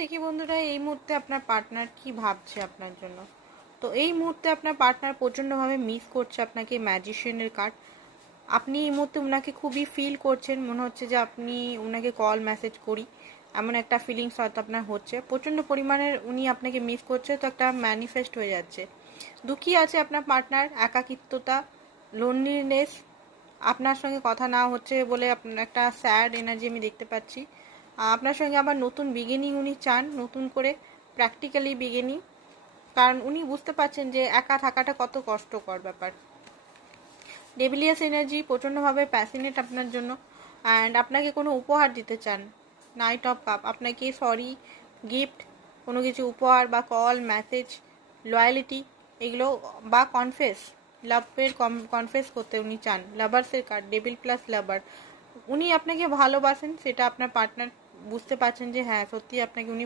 দেখি বন্ধুরা, এই মুহূর্তে আপনার পার্টনার কি ভাবছে আপনার জন্য। তো এই মুহূর্তে আপনার পার্টনার প্রচণ্ডভাবে মিস করছে আপনাকে। ম্যাজিশিয়ানের কার্ড, আপনি এই মুহূর্তে ওনাকে খুবই ফিল করছেন, মনে হচ্ছে যে আপনি ওনাকে কল মেসেজ করি, এমন একটা ফিলিংস হয়তো আপনার হচ্ছে। প্রচণ্ড পরিমাণের উনি আপনাকে মিস করছে, তো একটা ম্যানিফেস্ট হয়ে যাচ্ছে। দুঃখী আছে আপনার পার্টনার, একাকিত্বতা, লোনলিনেস, আপনার সঙ্গে কথা না হচ্ছে বলে আপনার একটা স্যাড এনার্জি আমি দেখতে পাচ্ছি। আপনার সঙ্গে আবার নতুন বিগিনিং উনি চান, নতুন করে প্র্যাকটিক্যালি বিগিনিং, কারণ উনি বুঝতে পারছেন যে একা থাকাটা কত কষ্টকর ব্যাপার। ডেভিলিয়াস এনার্জি, প্রচণ্ডভাবে প্যাশনেট আপনার জন্য, অ্যান্ড আপনাকে কোনো উপহার দিতে চান। নাইট অফ কাপ, আপনাকে সরি, গিফট, কোনো কিছু উপহার বা কল মেসেজ, লয়ালিটি এগুলো, বা কনফেস, লাভের কনফেস করতে উনি চান। লাভার্সের কার্ড, ডেভিল প্লাস লাভার, উনি আপনাকে ভালোবাসেন, সেটা আপনার পার্টনার বুঝতে পারছেন যে হ্যাঁ সত্যি আপনাকে উনি